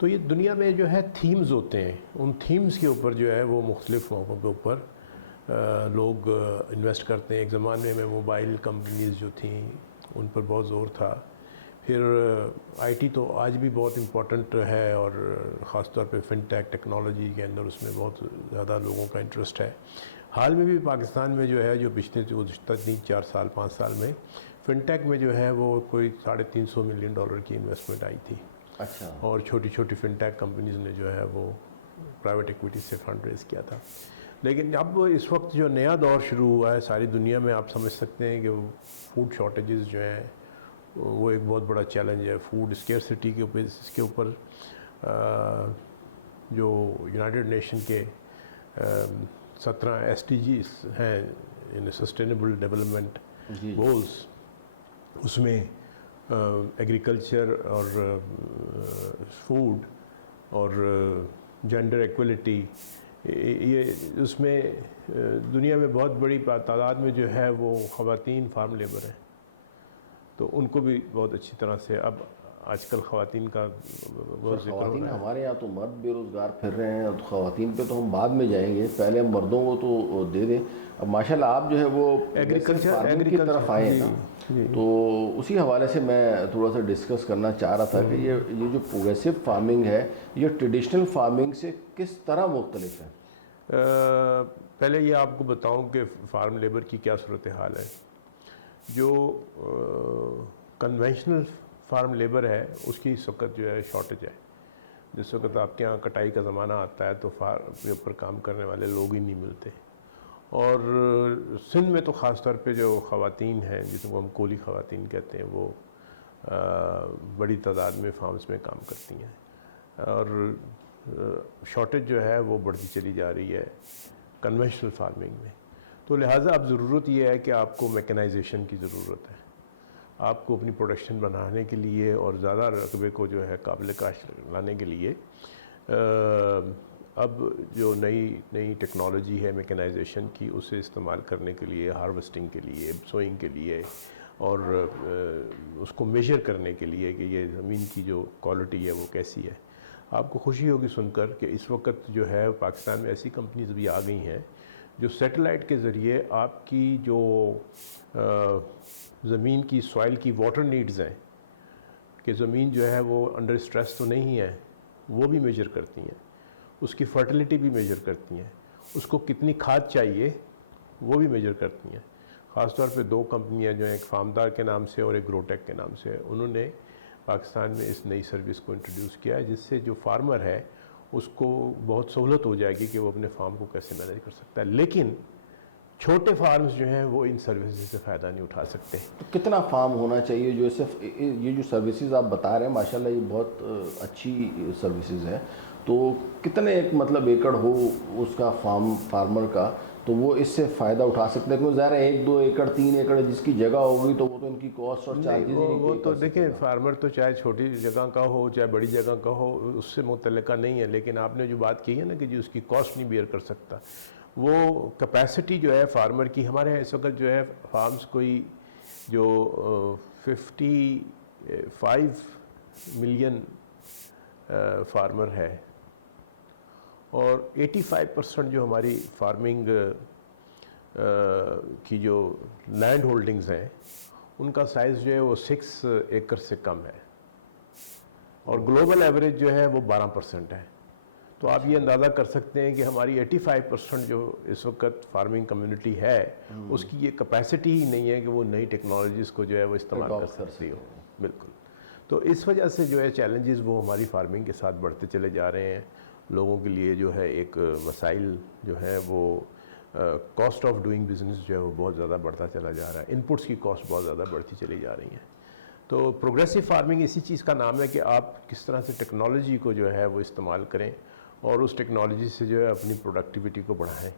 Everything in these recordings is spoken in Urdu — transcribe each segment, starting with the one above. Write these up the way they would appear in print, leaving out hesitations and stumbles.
تو یہ دنیا میں جو ہے تھیمز ہوتے ہیں، ان تھیمز کے اوپر جو ہے وہ مختلف موقعوں کے اوپر لوگ انویسٹ کرتے ہیں۔ ایک زمانے میں موبائل کمپنیز جو تھیں ان پر بہت زور تھا، پھر آئی ٹی تو آج بھی بہت امپورٹنٹ ہے، اور خاص طور پہ فن ٹیک ٹیکنالوجی کے اندر اس میں بہت زیادہ لوگوں کا انٹرسٹ ہے۔ حال میں بھی پاکستان میں جو ہے جو پچھلے گزشتہ 4 سال 5 سال میں فن ٹیک میں جو ہے وہ کوئی $350 ملین کی انویسٹمنٹ آئی تھی، اچھا، اور چھوٹی چھوٹی فن ٹیک کمپنیز نے جو ہے وہ پرائیویٹ ایکویٹی سے فنڈ ریز کیا تھا۔ لیکن اب اس وقت جو نیا دور شروع ہوا ہے ساری دنیا میں، آپ سمجھ سکتے ہیں کہ فوڈ شارٹیجز جو ہیں وہ ایک بہت بڑا چیلنج ہے۔ فوڈ اسکیئرسٹی کے اوپر، اس کے اوپر جو یونائٹڈ نیشن کے 17 SDGs ہیں، سسٹینیبل ڈیولپمنٹ گولز، اس میں ایگریکلچر اور فوڈ اور جینڈر ایکویلٹی، یہ اس میں دنیا میں بہت بڑی تعداد میں جو ہے وہ خواتین فارم لیبر ہیں، تو ان کو بھی بہت اچھی طرح سے اب آج کل خواتین کا بہت ذکر ہو خواتین رہا ہے۔ ہمارے یہاں تو مرد بے روزگار پھر رہے ہیں، تو خواتین پہ تو ہم بعد میں جائیں گے، پہلے ہم مردوں کو تو دے دیں۔ اب ماشاءاللہ آپ جو ہے وہ فارمنگ کی طرف آئے ہیں نا، تو اسی حوالے سے میں تھوڑا سا ڈسکس کرنا چاہ رہا تھا کہ یہ جو پروگریسو فارمنگ ہے یہ ٹریڈیشنل فارمنگ سے کس طرح مختلف ہے؟ پہلے یہ آپ کو بتاؤں کہ فارم لیبر کی کیا صورتحال ہے۔ جو کنونشنل فارم لیبر ہے اس کی اس وقت جو ہے شارٹیج ہے۔ جس وقت آپ کے یہاں کٹائی کا زمانہ آتا ہے تو فارم کے اوپر کام کرنے والے لوگ ہی نہیں ملتے، اور سندھ میں تو خاص طور پہ جو خواتین ہیں جس کو ہم کولی خواتین کہتے ہیں، وہ بڑی تعداد میں فارمز میں کام کرتی ہیں، اور شارٹیج جو ہے وہ بڑھتی چلی جا رہی ہے کنونشنل فارمنگ میں۔ تو لہٰذا اب ضرورت یہ ہے کہ آپ کو میکنائزیشن کی ضرورت ہے، آپ کو اپنی پروڈکشن بنانے کے لیے اور زیادہ رقبے کو جو ہے قابل کاشت لانے کے لیے اب جو نئی ٹیکنالوجی ہے میکنائزیشن کی، اسے استعمال کرنے کے لیے، ہارویسٹنگ کے لیے، سوئنگ کے لیے، اور اس کو میجر کرنے کے لیے کہ یہ زمین کی جو کوالٹی ہے وہ کیسی ہے۔ آپ کو خوشی ہوگی سن کر کہ اس وقت جو ہے پاکستان میں ایسی کمپنیز بھی آ گئی ہیں جو سیٹلائٹ کے ذریعے آپ کی جو زمین کی سوائل کی واٹر نیڈز ہیں، کہ زمین جو ہے وہ انڈر اسٹریس تو نہیں ہے، وہ بھی میجر کرتی ہیں، اس کی فرٹیلیٹی بھی میجر کرتی ہیں، اس کو کتنی کھاد چاہیے وہ بھی میجر کرتی ہیں۔ خاص طور پہ 2 کمپنیاں جو ہیں، ایک فارمدار کے نام سے اور ایک گروٹیک کے نام سے، انہوں نے پاکستان میں اس نئی سروس کو انٹروڈیوس کیا ہے، جس سے جو فارمر ہے اس کو بہت سہولت ہو جائے گی کہ وہ اپنے فارم کو کیسے مینیج کر سکتا ہے۔ لیکن چھوٹے فارمز جو ہیں وہ ان سروسز سے فائدہ نہیں اٹھا سکتے۔ تو کتنا فارم ہونا چاہیے؟ جو صرف یہ جو سروسز آپ بتا رہے ہیں ماشاءاللہ یہ بہت اچھی سروسز ہیں، تو کتنے ایک مطلب ایکڑ ہو اس کا فارمر کا تو وہ اس سے فائدہ اٹھا سکتے ہیں؟ کیونکہ ظاہر ہے 1-2 ایکڑ 3 ایکڑ جس کی جگہ ہوگی تو وہ تو ان کی کاسٹ اور چارجز وہ تو دیکھیں، فارمر تو چاہے چھوٹی جگہ کا ہو چاہے بڑی جگہ کا ہو اس سے متعلقہ نہیں ہے، لیکن آپ نے جو بات کی ہے نا کہ جو اس کی کاسٹ نہیں بیئر کر سکتا، وہ کیپیسٹی جو ہے فارمر کی، ہمارے یہاں اس وقت جو ہے فارمز کوئی جو 55 ملین فارمر ہے، اور 85% جو ہماری فارمنگ کی جو لینڈ ہولڈنگز ہیں ان کا سائز جو ہے وہ 6 ایکڑ سے کم ہے، اور گلوبل ایوریج جو ہے وہ 12% ہے۔ تو آپ یہ اندازہ کر سکتے ہیں کہ ہماری 85% جو اس وقت فارمنگ کمیونٹی ہے اس کی یہ کیپیسٹی ہی نہیں ہے کہ وہ نئی ٹیکنالوجیز کو جو ہے وہ استعمال کر سکتی ہو۔ بالکل، تو اس وجہ سے جو ہے چیلنجز وہ ہماری فارمنگ کے ساتھ بڑھتے چلے جا رہے ہیں۔ لوگوں کے لیے جو ہے ایک مسائل جو ہے وہ کاسٹ آف ڈوئنگ بزنس جو ہے وہ بہت زیادہ بڑھتا چلا جا رہا ہے، انپٹس کی کاسٹ بہت زیادہ بڑھتی چلی جا رہی ہیں۔ تو پروگریسو فارمنگ اسی چیز کا نام ہے کہ آپ کس طرح سے ٹیکنالوجی کو جو ہے وہ استعمال کریں اور اس ٹیکنالوجی سے جو ہے اپنی پروڈکٹیوٹی کو بڑھائیں۔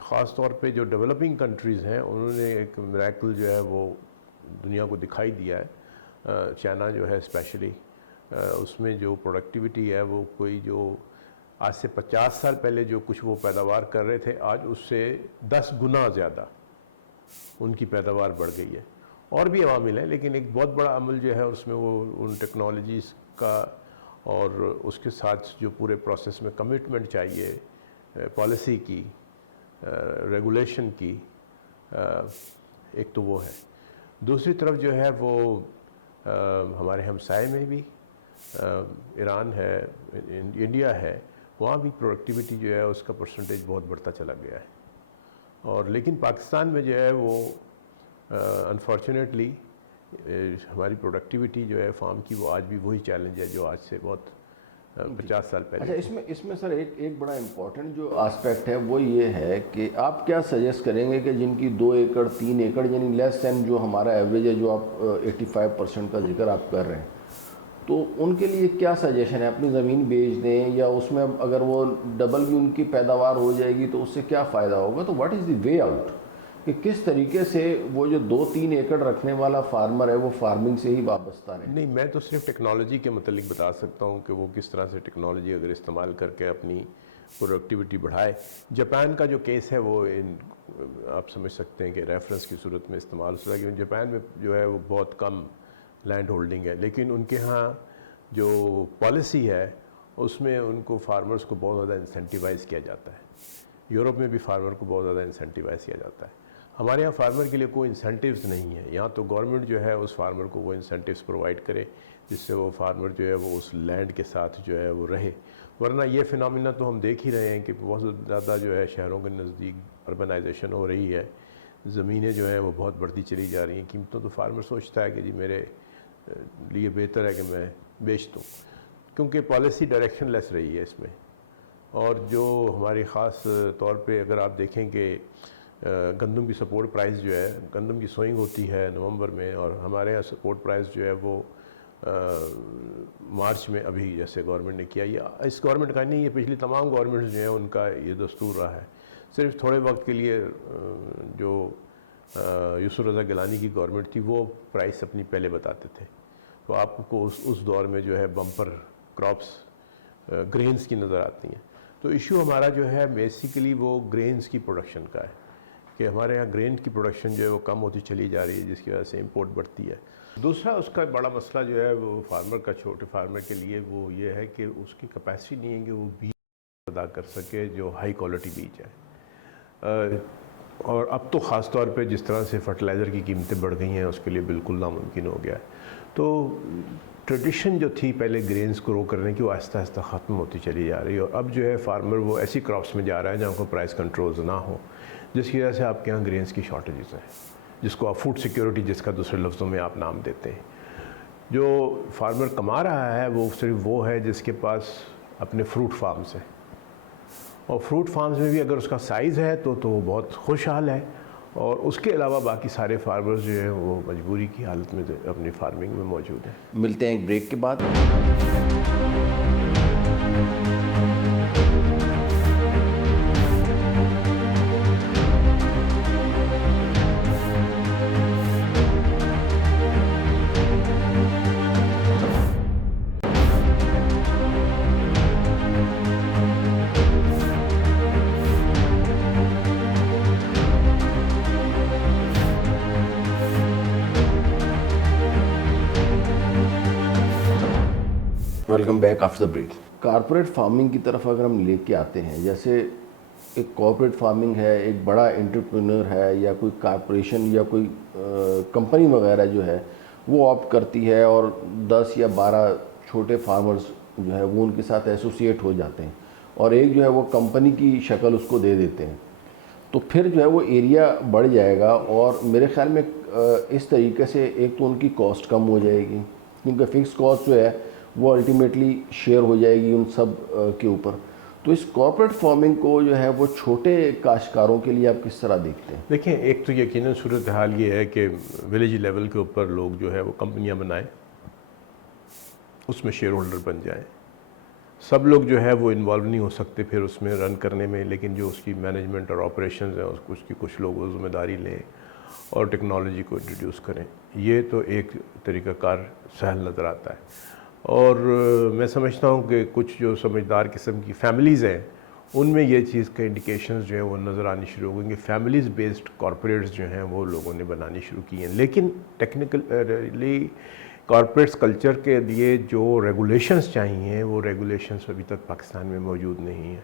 خاص طور پہ جو ڈیولپنگ کنٹریز ہیں انہوں نے ایک میریکل جو ہے وہ دنیا کو دکھائی دیا ہے، چائنا جو ہے اسپیشلی، اس میں جو پروڈکٹیوٹی ہے وہ کوئی جو آج سے 50 سال پہلے جو کچھ وہ پیداوار کر رہے تھے آج اس سے 10 گنا زیادہ ان کی پیداوار بڑھ گئی ہے۔ اور بھی عوامل ہیں لیکن ایک بہت بڑا عمل جو ہے اس میں وہ ان ٹیکنالوجیز کا اور اس کے ساتھ جو پورے پروسیس میں کمٹمنٹ چاہیے پالیسی کی، ریگولیشن کی، ایک تو وہ ہے۔ دوسری طرف جو ہے وہ ہمارے ہمسائے میں بھی ایران ہے، انڈیا ہے، وہاں بھی پروڈکٹیوٹی جو ہے اس کا پرسنٹیج بہت بڑھتا چلا گیا ہے، اور لیکن پاکستان میں جو ہے وہ انفارچونیٹلی ہماری پروڈکٹیوٹی جو ہے فارم کی وہ آج بھی وہی چیلنج ہے جو آج سے بہت 50 سال پہلے۔ اچھا، اس میں سر ایک بڑا امپورٹنٹ جو آسپیکٹ ہے وہ یہ ہے کہ آپ کیا سجیسٹ کریں گے کہ جن کی 2 ایکڑ 3 ایکڑ یعنی لیس دین جو ہمارا ایوریج ہے، جو آپ 85% کا ذکر آپ کر رہے ہیں، تو ان کے لیے کیا سجیشن ہے؟ اپنی زمین بیچ دیں، یا اس میں اگر وہ ڈبل بھی ان کی پیداوار ہو جائے گی تو اس سے کیا فائدہ ہوگا؟ تو what is the way out کہ کس طریقے سے وہ جو 2-3 ایکڑ رکھنے والا فارمر ہے وہ فارمنگ سے ہی وابستہ رہے؟ نہیں، میں تو صرف ٹیکنالوجی کے متعلق بتا سکتا ہوں کہ وہ کس طرح سے ٹیکنالوجی اگر استعمال کر کے اپنی پروڈکٹیوٹی بڑھائے۔ جاپان کا جو کیس ہے وہ آپ سمجھ سکتے ہیں کہ ریفرنس کی صورت میں استعمال ہو رہا ہے، جاپان میں جو ہے وہ بہت کم لینڈ ہولڈنگ ہے، لیکن ان کے ہاں جو پالیسی ہے اس میں ان کو فارمرز کو بہت زیادہ انسینٹیوائز کیا جاتا ہے۔ یورپ میں بھی فارمر کو بہت زیادہ انسینٹیوائز کیا جاتا ہے۔ ہمارے یہاں فارمر کے لیے کوئی انسینٹیوز نہیں ہے، یہاں تو گورنمنٹ جو ہے اس فارمر کو وہ انسینٹیوز پرووائڈ کرے جس سے وہ فارمر جو ہے وہ اس لینڈ کے ساتھ جو ہے وہ رہے۔ ورنہ یہ فنامنا تو ہم دیکھ ہی رہے ہیں کہ بہت زیادہ جو ہے شہروں کے نزدیک اربنائزیشن ہو رہی ہے، زمینیں جو ہیں وہ بہت بڑھتی چلی جا رہی ہیں، قیمتوں تو فارمر سوچتا ہے کہ جی میرے لیے بہتر ہے کہ میں بیچ دوں، کیونکہ پالیسی ڈائریکشن لیس رہی ہے اس میں۔ اور جو ہماری خاص طور پہ اگر آپ دیکھیں کہ گندم کی سپورٹ پرائز جو ہے، گندم کی سوئنگ ہوتی ہے نومبر میں، اور ہمارے یہاں سپورٹ پرائز جو ہے وہ مارچ میں ابھی جیسے گورنمنٹ نے کیا، یہ اس گورنمنٹ کا نہیں، یہ پچھلی تمام گورنمنٹس جو ہیں ان کا یہ دستور رہا ہے۔ صرف تھوڑے وقت کے لیے جو یوسف رضا گیلانی کی گورنمنٹ تھی وہ پرائس اپنی پہلے بتاتے تھے، تو آپ کو اس دور میں جو ہے بمپر کراپس گرینز کی نظر آتی ہیں۔ تو ایشو ہمارا جو ہے بیسیکلی وہ گرینز کی پروڈکشن کا ہے کہ ہمارے یہاں گرین کی پروڈکشن جو ہے وہ کم ہوتی چلی جا رہی ہے، جس کی وجہ سے امپورٹ بڑھتی ہے۔ دوسرا اس کا بڑا مسئلہ جو ہے وہ فارمر کا، چھوٹے فارمر کے لیے وہ یہ ہے کہ اس کی کیپیسٹی نہیں ہے کہ وہ بیج ادا کر سکے جو ہائی کوالٹی بیج ہے، اور اب تو خاص طور پہ جس طرح سے فرٹیلائزر کی قیمتیں بڑھ گئی ہیں اس کے لیے بالکل ناممکن ہو گیا ہے۔ تو ٹریڈیشن جو تھی پہلے گرینز کو گرو کرنے کی وہ آہستہ آہستہ ختم ہوتی چلی جا رہی ہے، اور اب جو ہے فارمر وہ ایسی کراپس میں جا رہا ہے جہاں کو پرائس کنٹرولز نہ ہو، جس کی وجہ سے آپ کے یہاں گرینز کی شارٹیجز ہیں، جس کو آپ فوڈ سیکیورٹی جس کا دوسرے لفظوں میں آپ نام دیتے ہیں۔ جو فارمر کما رہا ہے وہ صرف وہ ہے جس کے پاس اپنے فروٹ فارمز ہیں، اور فروٹ فارمز میں بھی اگر اس کا سائز ہے تو وہ بہت خوشحال ہے، اور اس کے علاوہ باقی سارے فارمرز جو ہیں وہ مجبوری کی حالت میں اپنی فارمنگ میں موجود ہیں۔ ملتے ہیں ایک بریک کے بعد۔ Welcome back after the break. Corporate farming کی طرف اگر ہم لے کے آتے ہیں، جیسے ایک کارپوریٹ فارمنگ ہے، ایک بڑا انٹرپرینور ہے یا کوئی کارپوریشن یا کوئی کمپنی وغیرہ جو ہے وہ آپٹ کرتی ہے، اور 10 یا 12 چھوٹے فارمرز جو ہے وہ ان کے ساتھ ایسوسیٹ ہو جاتے ہیں، اور ایک جو ہے وہ کمپنی کی شکل اس کو دے دیتے ہیں، تو پھر جو ہے وہ ایریا بڑھ جائے گا، اور میرے خیال میں اس طریقے سے ایک تو ان کی کاسٹ کم ہو جائے گی، کیونکہ فکس کاسٹ جو ہے وہ الٹیمیٹلی شیئر ہو جائے گی ان سب کے اوپر۔ تو اس کارپوریٹ فارمنگ کو جو ہے وہ چھوٹے کاشتکاروں کے لیے آپ کس طرح دیکھتے ہیں؟ دیکھیں، ایک تو یقیناً صورتحال یہ ہے کہ ولیج لیول کے اوپر لوگ جو ہے وہ کمپنیاں بنائیں، اس میں شیئر ہولڈر بن جائیں۔ سب لوگ جو ہے وہ انوالو نہیں ہو سکتے پھر اس میں رن کرنے میں، لیکن جو اس کی مینجمنٹ اور آپریشنز ہیں اس کی کچھ لوگ وہ ذمہ داری لیں اور ٹیکنالوجی کو انٹروڈیوس کریں۔ یہ تو ایک طریقہ کار سہل نظر آتا ہے، اور میں سمجھتا ہوں کہ کچھ جو سمجھدار قسم کی فیملیز ہیں ان میں یہ چیز کا انڈیکیشنز جو ہیں وہ نظر آنی شروع ہو گئی کہ فیملیز بیسڈ کارپوریٹس جو ہیں وہ لوگوں نے بنانی شروع کی ہیں، لیکن ٹیکنیکلی کارپوریٹس کلچر کے لیے جو ریگولیشنز چاہیے وہ ریگولیشنز ابھی تک پاکستان میں موجود نہیں ہیں.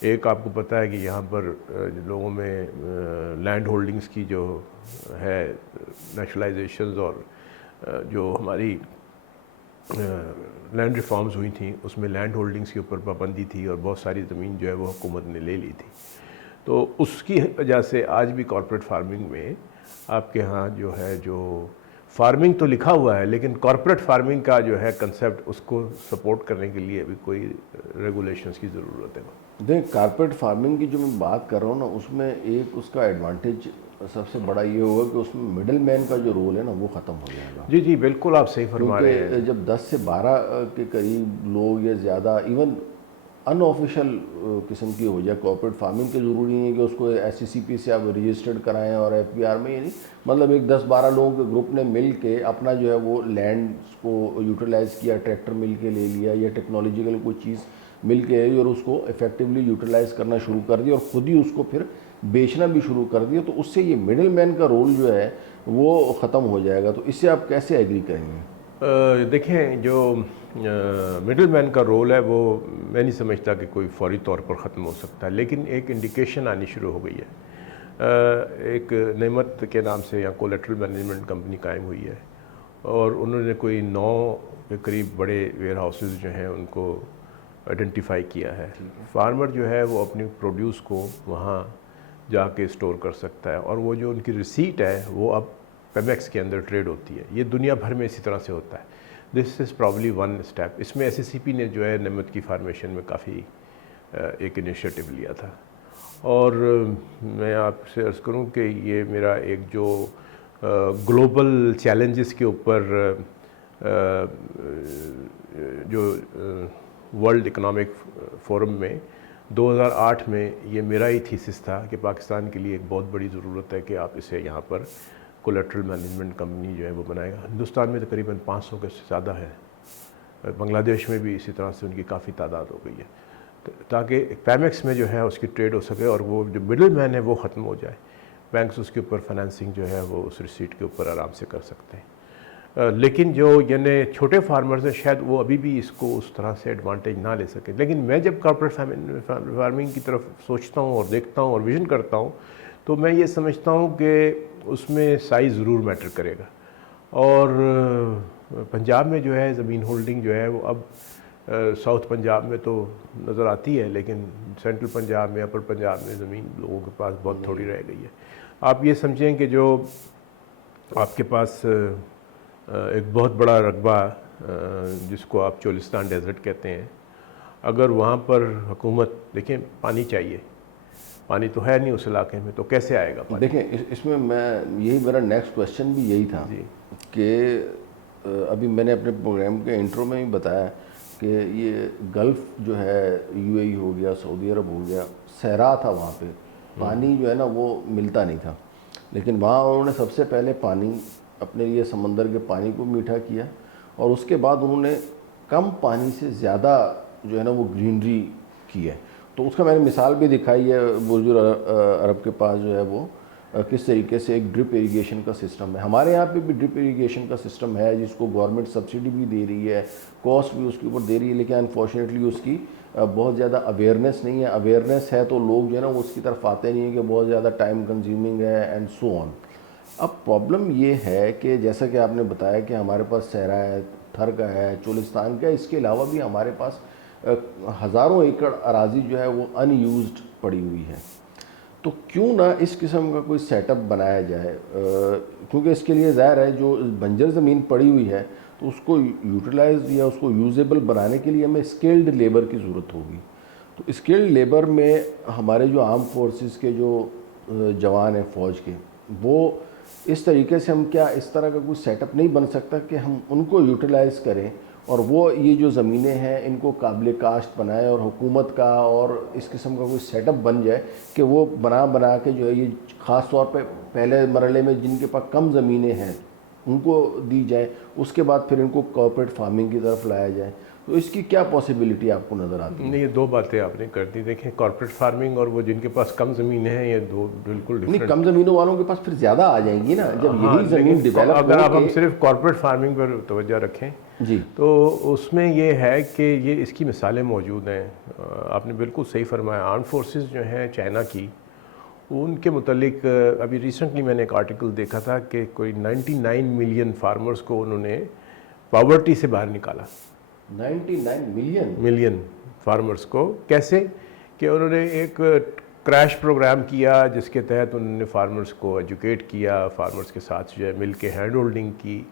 ایک آپ کو پتہ ہے کہ یہاں پر لوگوں میں لینڈ ہولڈنگز کی جو ہے نیشنلائزیشنز اور جو ہماری لینڈ ریفارمز ہوئی تھیں اس میں لینڈ ہولڈنگز کے اوپر پابندی تھی اور بہت ساری زمین جو ہے وہ حکومت نے لے لی تھی. تو اس کی وجہ سے آج بھی کارپوریٹ فارمنگ میں آپ کے ہاں جو ہے جو فارمنگ تو لکھا ہوا ہے لیکن کارپوریٹ فارمنگ کا جو ہے کنسیپٹ اس کو سپورٹ کرنے کے لیے ابھی کوئی ریگولیشنز کی ضرورت ہے. دیکھ کارپوریٹ فارمنگ کی جو میں بات کر رہا ہوں نا اس میں ایک اس کا ایڈوانٹیج سب سے بڑا یہ ہوگا کہ اس میں مڈل مین کا جو رول ہے نا وہ ختم ہو جائے گا. جی بالکل آپ صحیح فرما رہے ہیں. جب 10 سے 12 کے قریب لوگ یا زیادہ ایون ان آفیشیل قسم کی ہو جائے کارپوریٹ فارمنگ کے ضروری نہیں ہے کہ اس کو SCCP سے آپ رجسٹرڈ کرائیں اور FPR میں یعنی مطلب ایک 10-12 لوگوں کے گروپ نے مل کے اپنا جو ہے وہ لینڈ کو یوٹیلائز کیا, ٹریکٹر مل کے لے لیا یا ٹیکنالوجیکل کوئی چیز مل کے اور اس کو افیکٹولی یوٹیلائز کرنا شروع کر دیا اور خود ہی اس کو پھر بیچنا بھی شروع کر دیا, تو اس سے یہ مڈل مین کا رول جو ہے وہ ختم ہو جائے گا. تو اس سے آپ کیسے ایگری کریں گے؟ دیکھیں جو مڈل مین کا رول ہے وہ میں نہیں سمجھتا کہ کوئی فوری طور پر ختم ہو سکتا ہے, لیکن ایک انڈیکیشن آنی شروع ہو گئی ہے. ایک نعمت کے نام سے یا کولیٹرل مینجمنٹ کمپنی قائم ہوئی ہے اور انہوں نے کوئی 9 کے قریب بڑے ویئر ہاؤسز جو ہیں ان کو آئیڈینٹیفائی کیا ہے. فارمر جو ہے وہ اپنی پروڈیوس کو وہاں جا کے اسٹور کر سکتا ہے اور وہ جو ان کی ریسیٹ ہے وہ اب پیمیکس کے اندر ٹریڈ ہوتی ہے. یہ دنیا بھر میں اسی طرح سے ہوتا ہے. دس از پرابلی ون اسٹیپ. اس میں SCCP نے جو ہے نعمت کی فارمیشن میں کافی ایک انیشیٹو لیا تھا اور میں آپ سے عرض کروں کہ یہ میرا ایک جو گلوبل چیلنجز کے اوپر جو ورلڈ اکنامک فورم میں 2008 میں یہ میرا ہی تھیسس تھا کہ پاکستان کے لیے ایک بہت بڑی ضرورت ہے کہ آپ اسے یہاں پر کولیٹرل مینجمنٹ کمپنی جو ہے وہ بنائے گا. ہندوستان میں تقریباً 500 کے سے زیادہ ہے, بنگلہ دیش میں بھی اسی طرح سے ان کی کافی تعداد ہو گئی ہے, تاکہ پیمیکس میں جو ہے اس کی ٹریڈ ہو سکے اور وہ جو مڈل مین ہے وہ ختم ہو جائے. بینکس اس کے اوپر فائنینسنگ جو ہے وہ اس ریسیٹ کے اوپر آرام سے کر سکتے ہیں. لیکن جو یعنی چھوٹے فارمرز ہیں شاید وہ ابھی بھی اس کو اس طرح سے ایڈوانٹیج نہ لے سکیں. لیکن میں جب کارپوریٹ فارمنگ کی طرف سوچتا ہوں اور دیکھتا ہوں اور ویژن کرتا ہوں تو میں یہ سمجھتا ہوں کہ اس میں سائز ضرور میٹر کرے گا. اور پنجاب میں جو ہے زمین ہولڈنگ جو ہے وہ اب ساؤتھ پنجاب میں تو نظر آتی ہے لیکن سینٹرل پنجاب میں اپر پنجاب میں زمین لوگوں کے پاس بہت تھوڑی رہ گئی ہے. آپ یہ سمجھیں کہ جو آپ کے پاس ایک بہت بڑا رقبہ جس کو آپ چولستان ڈیزرٹ کہتے ہیں, اگر وہاں پر حکومت دیکھیں پانی چاہیے, پانی تو ہے نہیں اس علاقے میں, تو کیسے آئے گا پانی؟ دیکھیں اس میں یہی میرا نیکسٹ کویشچن بھی یہی تھا کہ ابھی میں نے اپنے پروگرام کے انٹرو میں بھی بتایا کہ یہ گلف جو ہے UAE ہو گیا, سعودی عرب ہو گیا, صحرا تھا, وہاں پہ پانی جو ہے نا وہ ملتا نہیں تھا, لیکن وہاں انہوں نے سب سے پہلے پانی اپنے لیے سمندر کے پانی کو میٹھا کیا اور اس کے بعد انہوں نے کم پانی سے زیادہ جو ہے نا وہ گرینری کی ہے. تو اس کا میں نے مثال بھی دکھائی ہے. برج عرب کے پاس جو ہے وہ کس طریقے سے ایک ڈرپ اریگیشن کا سسٹم ہے. ہمارے یہاں پہ بھی ڈرپ اریگیشن کا سسٹم ہے جس کو گورنمنٹ سبسڈی بھی دے رہی ہے, کاسٹ بھی اس کے اوپر دے رہی ہے, لیکن انفارچونیٹلی اس کی بہت زیادہ اویئرنیس نہیں ہے. اویئرنیس ہے تو لوگ جو ہے نا وہ اس کی طرف آتے نہیں ہیں کہ بہت زیادہ ٹائم کنزیومنگ ہے اینڈ سو آن. اب پرابلم یہ ہے کہ جیسا کہ آپ نے بتایا کہ ہمارے پاس صحرا ہے, تھر کا ہے, چولستان کا ہے, اس کے علاوہ بھی ہمارے پاس ہزاروں ایکڑ اراضی جو ہے وہ ان یوزڈ پڑی ہوئی ہے. تو کیوں نہ اس قسم کا کوئی سیٹ اپ بنایا جائے, کیونکہ اس کے لیے ظاہر ہے جو بنجر زمین پڑی ہوئی ہے تو اس کو یوٹیلائز یا اس کو یوزیبل بنانے کے لیے ہمیں اسکلڈ لیبر کی ضرورت ہوگی. تو اسکلڈ لیبر میں ہمارے جو آرم فورسز کے جو جوان ہیں فوج کے, وہ اس طریقے سے ہم کیا اس طرح کا کوئی سیٹ اپ نہیں بن سکتا کہ ہم ان کو یوٹیلائز کریں اور وہ یہ جو زمینیں ہیں ان کو قابل کاشت بنائیں اور حکومت کا اور اس قسم کا کوئی سیٹ اپ بن جائے کہ وہ بنا کے جو ہے یہ خاص طور پہ پہلے مرحلے میں جن کے پاس کم زمینیں ہیں ان کو دی جائے, اس کے بعد پھر ان کو کارپوریٹ فارمنگ کی طرف لایا جائے, تو اس کی کیا پاسبلٹی آپ کو نظر آتی ہے؟ نہیں, یہ دو باتیں آپ نے کر دی. دیکھیں کارپوریٹ فارمنگ اور وہ جن کے پاس کم زمینیں ہیں, یہ دو بالکل نہیں, ڈفرینٹ. کم زمینوں والوں کے پاس پھر زیادہ آ جائیں گی نا جب یہی زمین ڈیولپ اگر آپ ہم صرف کارپوریٹ فارمنگ پر توجہ رکھیں جی تو اس میں یہ ہے کہ یہ اس کی مثالیں موجود ہیں. آپ نے بالکل صحیح فرمایا. آرم فورسز جو ہیں چائنا کی, ان کے متعلق ابھی ریسنٹلی میں نے ایک آرٹیکل دیکھا تھا کہ کوئی 99 ملین فارمرز کو انہوں نے پاورٹی سے باہر نکالا. 99 ملین فارمرز کو کیسے؟ کہ انہوں نے ایک کریش پروگرام کیا جس کے تحت انہوں نے فارمرز کو ایجوکیٹ کیا, فارمرز کے ساتھ جو ہے مل کے ہینڈ ہولڈنگ کی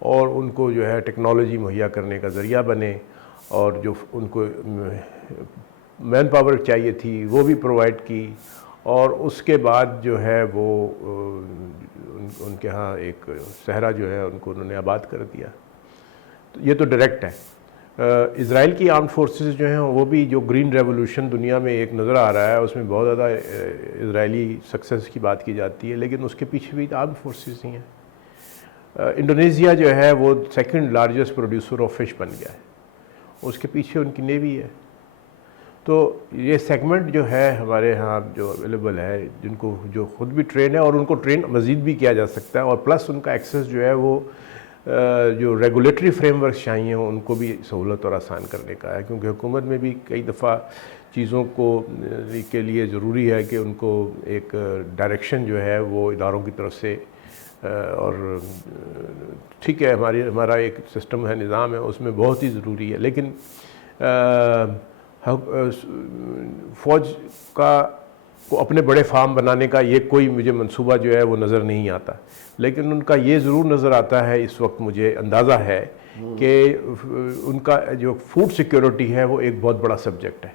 اور ان کو جو ہے ٹیکنالوجی مہیا کرنے کا ذریعہ بنے, اور جو ان کو مین پاور چاہیے تھی وہ بھی پرووائڈ کی, اور اس کے بعد جو ہے وہ ان کے ہاں ایک صحرا جو ہے ان کو انہوں نے آباد کر دیا. تو یہ تو ڈائریکٹ ہے. اسرائیل کی آرم فورسز جو ہیں وہ بھی, جو گرین ریولوشن دنیا میں ایک نظر آ رہا ہے, اس میں بہت زیادہ اسرائیلی سکسیس کی بات کی جاتی ہے, لیکن اس کے پیچھے بھی آرم فورسز ہی ہیں. انڈونیزیا جو ہے وہ second largest producer of fish بن گیا ہے, اس کے پیچھے ان کی نیوی ہے. تو یہ سیگمنٹ جو ہے ہمارے ہاں جو اویلیبل ہے, جن کو جو خود بھی ٹرین ہے اور ان کو ٹرین مزید بھی کیا جا سکتا ہے, اور پلس ان کا ایکسیس جو ہے وہ جو ریگولیٹری فریم ورک چاہیے ان کو بھی سہولت اور آسان کرنے کا ہے, کیونکہ حکومت میں بھی کئی دفعہ چیزوں کو کے لیے ضروری ہے کہ ان کو ایک ڈائریکشن جو ہے وہ اداروں کی طرف سے, اور ٹھیک ہے ہمارا ایک سسٹم ہے, نظام ہے, اس میں بہت ہی ضروری ہے, لیکن فوج کو اپنے بڑے فارم بنانے کا یہ کوئی مجھے منصوبہ جو ہے وہ نظر نہیں آتا. لیکن ان کا یہ ضرور نظر آتا ہے, اس وقت مجھے اندازہ ہے کہ ان کا جو فوڈ سیکیورٹی ہے وہ ایک بہت بڑا سبجیکٹ ہے,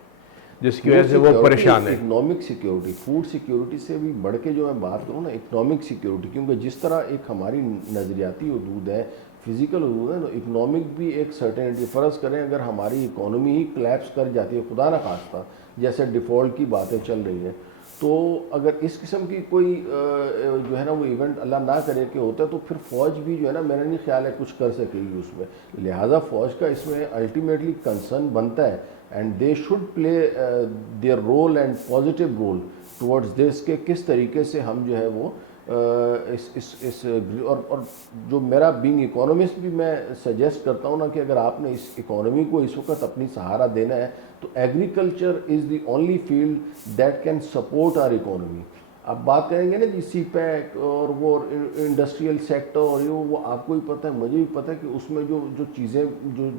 جس کی وجہ سے وہ پریشان ہے. اکنامک سیکیورٹی, فوڈ سیکیورٹی سے بھی بڑھ کے جو میں بات کروں نا, اکنامک سیکیورٹی, کیونکہ جس طرح ایک ہماری نظریاتی حدود ہے, فزیکل حدود ہے, تو اکنامک بھی ایک سرٹینٹی. فرض کریں اگر ہماری اکانومی ہی کلیپس کر جاتی ہے, خدا نہ خواستہ, جیسے ڈیفالٹ کی باتیں چل رہی ہیں, تو اگر اس قسم کی کوئی جو ہے نا وہ ایونٹ اللہ نہ کرے کہ ہوتا ہے, تو پھر فوج بھی جو ہے نا میرا نہیں خیال ہے کچھ کر سکے گی اس میں. لہٰذا فوج کا اس میں الٹیمیٹلی کنسرن بنتا ہے, and they should play their role and positive role towards this, کہ کس طریقے سے ہم جو ہے وہ اس اور جو میرا بینگ اکانومسٹ بھی میں سجیسٹ کرتا ہوں نا کہ اگر آپ نے اس اکانومی کو اس وقت اپنی سہارا دینا ہے تو agriculture is the only field that can support our economy. آپ بات کریں گے نا جی سی پیک اور وہ انڈسٹریل سیکٹر اور وہ آپ کو ہی پتہ ہے, مجھے بھی پتہ ہے کہ اس میں جو چیزیں جو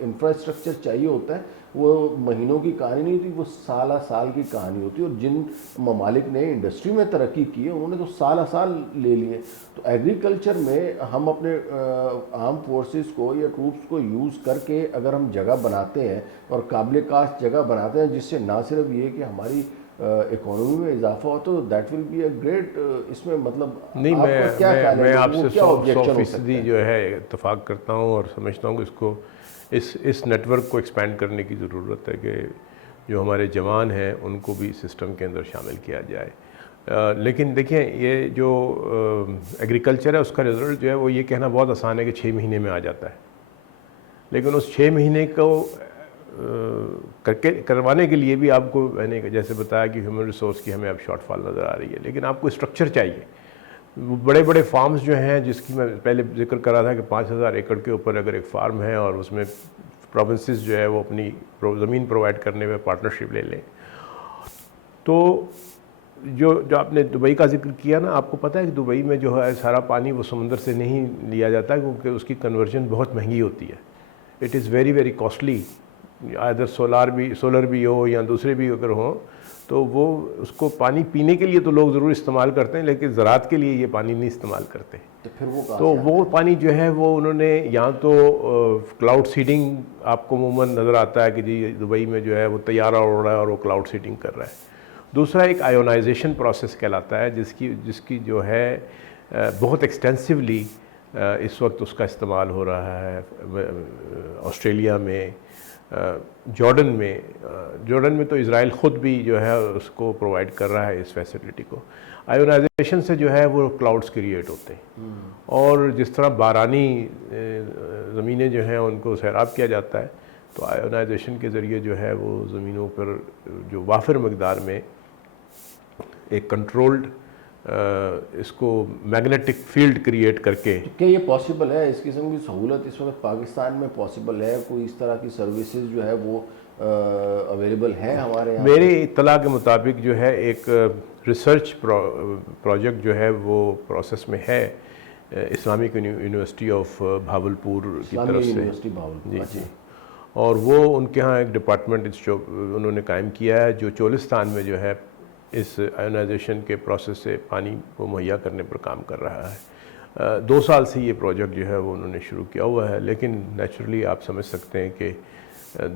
انفراسٹرکچر چاہیے ہوتا ہے وہ مہینوں کی کہانی نہیں ہوتی, وہ سالہ سال کی کہانی ہوتی ہے. اور جن ممالک نے انڈسٹری میں ترقی کی ہے انہوں نے تو سالہ سال لے لیے. تو ایگریکلچر میں ہم اپنے آرم فورسز کو یا ٹروپس کو یوز کر کے اگر ہم جگہ بناتے ہیں اور قابل کاشت جگہ بناتے ہیں, جس سے نہ صرف یہ کہ ہماری اکانومی میں اضافہ ہوتا ہے, تو that will be a great. اس میں مطلب نہیں, میں آپ سے 100% جو ہے اتفاق کرتا ہوں اور سمجھتا ہوں کہ اس کو اس نیٹ ورک کو ایکسپینڈ کرنے کی ضرورت ہے, کہ جو ہمارے جوان ہیں ان کو بھی سسٹم کے اندر شامل کیا جائے. لیکن دیکھیں یہ جو ایگریکلچر ہے اس کا رزلٹ جو ہے وہ یہ کہنا بہت آسان ہے کہ 6 مہینے میں آ جاتا ہے, لیکن اس 6 مہینے کو کروانے کے لیے بھی آپ کو میں نے جیسے بتایا کہ ہیومن ریسورس کی ہمیں اب شارٹ فال نظر آ رہی ہے, لیکن آپ کو اسٹرکچر چاہیے. بڑے بڑے فارمز جو ہیں, جس کی میں پہلے ذکر کر رہا تھا کہ 5000 ایکڑ کے اوپر اگر ایک فارم ہے اور اس میں پروونسز جو ہے وہ اپنی زمین پرووائڈ کرنے میں پارٹنرشپ لے لیں, تو جو آپ نے دبئی کا ذکر کیا نا, آپ کو پتہ ہے کہ دبئی میں جو ہے سارا پانی وہ سمندر سے نہیں لیا جاتا, کیونکہ اس کی کنورژن بہت مہنگی ہوتی ہے. It is very very costly. ادھر سولر بھی ہو یا دوسرے بھی اگر ہوں, تو وہ اس کو پانی پینے کے لیے تو لوگ ضرور استعمال کرتے ہیں, لیکن زراعت کے لیے یہ پانی نہیں استعمال کرتے. تو وہ پانی جو ہے وہ انہوں نے یہاں تو کلاؤڈ سیڈنگ آپ کو عموماً نظر آتا ہے کہ جی دبئی میں جو ہے وہ طیارہ اڑ رہا ہے اور وہ کلاؤڈ سیڈنگ کر رہا ہے. دوسرا ایک آئونائزیشن پروسیس کہلاتا ہے, جس کی جو ہے بہت ایکسٹینسولی اس وقت اس کا استعمال ہو رہا ہے آسٹریلیا میں, جارڈن میں تو اسرائیل خود بھی جو ہے اس کو پرووائڈ کر رہا ہے اس فیسلٹی کو. آئونائزیشن سے جو ہے وہ کلاؤڈز کریٹ ہوتے ہیں اور جس طرح بارانی زمینیں جو ہیں ان کو سیراب کیا جاتا ہے تو آئونائزیشن کے ذریعے جو ہے وہ زمینوں پر جو وافر مقدار میں ایک کنٹرولڈ اس کو میگنیٹک فیلڈ کریٹ کر کے. کیا یہ پاسبل ہے, اس قسم کی سہولت اس وقت پاکستان میں پاسبل ہے؟ کوئی اس طرح کی سروسز جو ہے وہ اویلیبل ہیں ہمارے یہاں؟ میری اطلاع کے مطابق جو ہے ایک ریسرچ پروجیکٹ جو ہے وہ پروسیس میں ہے اسلامک یونیورسٹی آف بھاولپور کی طرف سے. یونیورسٹی بھاولپور, جی, اور وہ ان کے ہاں ایک ڈپارٹمنٹ انہوں نے قائم کیا ہے جو چولستان میں جو ہے اس آئونائزیشن کے پروسیس سے پانی کو مہیا کرنے پر کام کر رہا ہے. 2 سال سے یہ پروجیکٹ جو ہے وہ انہوں نے شروع کیا ہوا ہے, لیکن نیچرلی آپ سمجھ سکتے ہیں کہ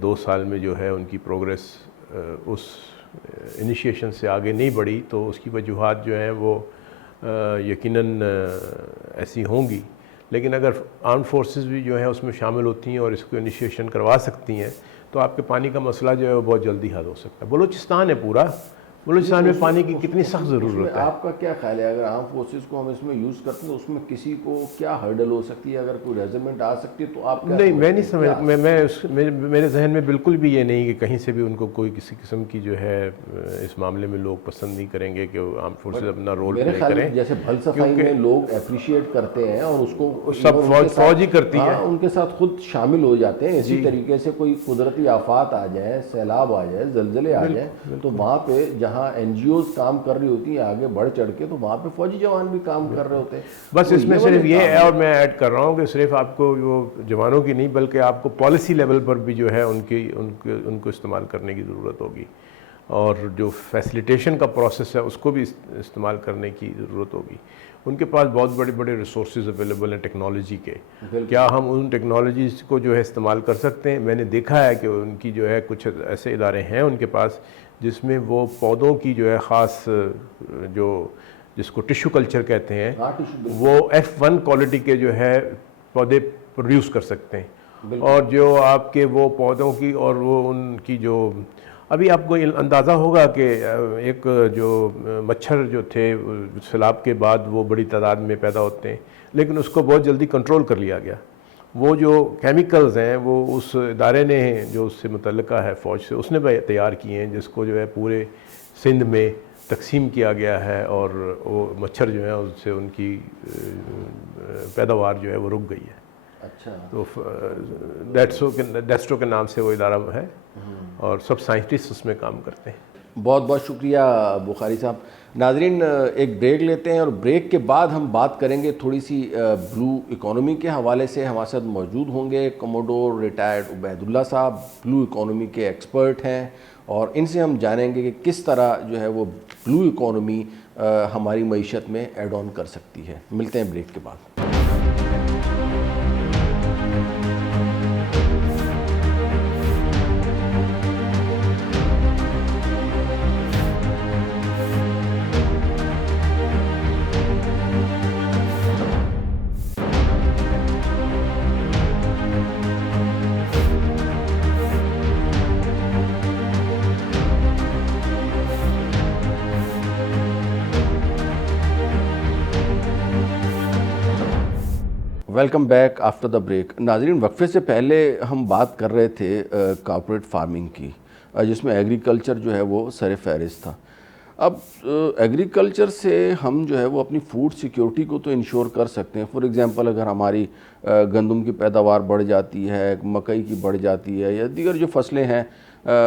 2 سال میں جو ہے ان کی پروگریس اس انیشیشن سے آگے نہیں بڑھی, تو اس کی وجوہات جو ہیں وہ یقیناً ایسی ہوں گی. لیکن اگر آرم فورسز بھی جو ہیں اس میں شامل ہوتی ہیں اور اس کو انیشیشن کروا سکتی ہیں تو آپ کے پانی کا مسئلہ جو ہے وہ بہت جلدی حل ہو سکتا ہے. بلوچستان ہے پورا, بلوچستان میں پانی کی کتنی سخت ضرورت ہے. آپ کا کیا خیال ہے اگر آرم فورسز کو ہم اس میں یوز کرتے ہیں تو اس میں کسی کو کیا ہرڈل ہو سکتی ہے؟ اگر کوئی ریزرمنٹ آ سکتی ہے تو آپ کیا؟ نہیں, میں نہیں سمجھ, میرے ذہن میں بالکل بھی یہ نہیں کہ کہیں سے بھی ان کو کوئی کسی قسم کی جو ہے اس معاملے میں لوگ پسند نہیں کریں گے کہ آرم فورسز اپنا رول پلے کریں. جیسے بھل صفائی میں لوگ اپریشیٹ کرتے ہیں اور اس کو سب فوج ہی کرتی ہے, ان کے ساتھ خود شامل ہو جاتے ہیں. اسی طریقے سے کوئی قدرتی آفات آ جائے, سیلاب آ جائے, زلزلے آ جائیں, تو وہاں پہ جہاں این جی اوز کام کر رہی ہوتی ہیں آگے بڑھ چڑھ کے, تو وہاں پہ فوجی جوان بھی کام کر رہے ہوتے ہیں. بس اس میں صرف یہ ہے, اور میں ایڈ کر رہا ہوں کہ صرف آپ کو وہ جوانوں کی نہیں بلکہ آپ کو پالیسی لیول پر بھی جو ہے ان کو استعمال کرنے کی ضرورت ہوگی, اور جو فیسیلیٹیشن کا پروسیس ہے اس کو بھی استعمال کرنے کی ضرورت ہوگی. ان کے پاس بہت بڑے بڑے ریسورسز اویلیبل ہیں ٹیکنالوجی کے. کیا ہم ان ٹیکنالوجیز کو جو ہے استعمال کر سکتے ہیں؟ میں نے دیکھا ہے کہ ان کی جو ہے کچھ ایسے ادارے ہیں ان کے پاس جس میں وہ پودوں کی جو ہے خاص جو جس کو ٹیشو کلچر کہتے ہیں وہ F1 کوالٹی کے جو ہے پودے پروڈیوس کر سکتے ہیں, اور جو آپ کے وہ پودوں کی اور وہ ان کی جو ابھی آپ کو اندازہ ہوگا کہ ایک جو مچھر جو تھے سیلاب کے بعد وہ بڑی تعداد میں پیدا ہوتے ہیں, لیکن اس کو بہت جلدی کنٹرول کر لیا گیا. وہ جو کیمیکلز ہیں وہ اس ادارے نے جو اس سے متعلقہ ہے فوج سے, اس نے تیار کیے ہیں, جس کو جو ہے پورے سندھ میں تقسیم کیا گیا ہے, اور وہ مچھر جو ہیں اس سے ان کی پیداوار جو ہے وہ رک گئی ہے. اچھا, تو ڈیسٹرو کے نام سے وہ ادارہ ہے اور سب سائنٹسٹ اس میں کام کرتے ہیں. بہت بہت شکریہ بخاری صاحب. ناظرین ایک بریک لیتے ہیں اور بریک کے بعد ہم بات کریں گے تھوڑی سی بلو اکانومی کے حوالے سے. ہمارے ساتھ موجود ہوں گے کموڈور ریٹائرڈ عبید اللہ صاحب, بلو اکانومی کے ایکسپرٹ ہیں, اور ان سے ہم جانیں گے کہ کس طرح جو ہے وہ بلو اکانومی ہماری معیشت میں ایڈ آن کر سکتی ہے. ملتے ہیں بریک کے بعد. Welcome back after the break. ناظرین وقفے سے پہلے ہم بات کر رہے تھے کارپوریٹ فارمنگ کی, جس میں ایگریکلچر جو ہے وہ سر فہرست تھا. اب ایگریکلچر سے ہم جو ہے وہ اپنی فوڈ سیکیورٹی کو تو انشور کر سکتے ہیں. فار ایگزامپل اگر ہماری گندم کی پیداوار بڑھ جاتی ہے, مکئی کی بڑھ جاتی ہے, یا دیگر جو فصلیں ہیں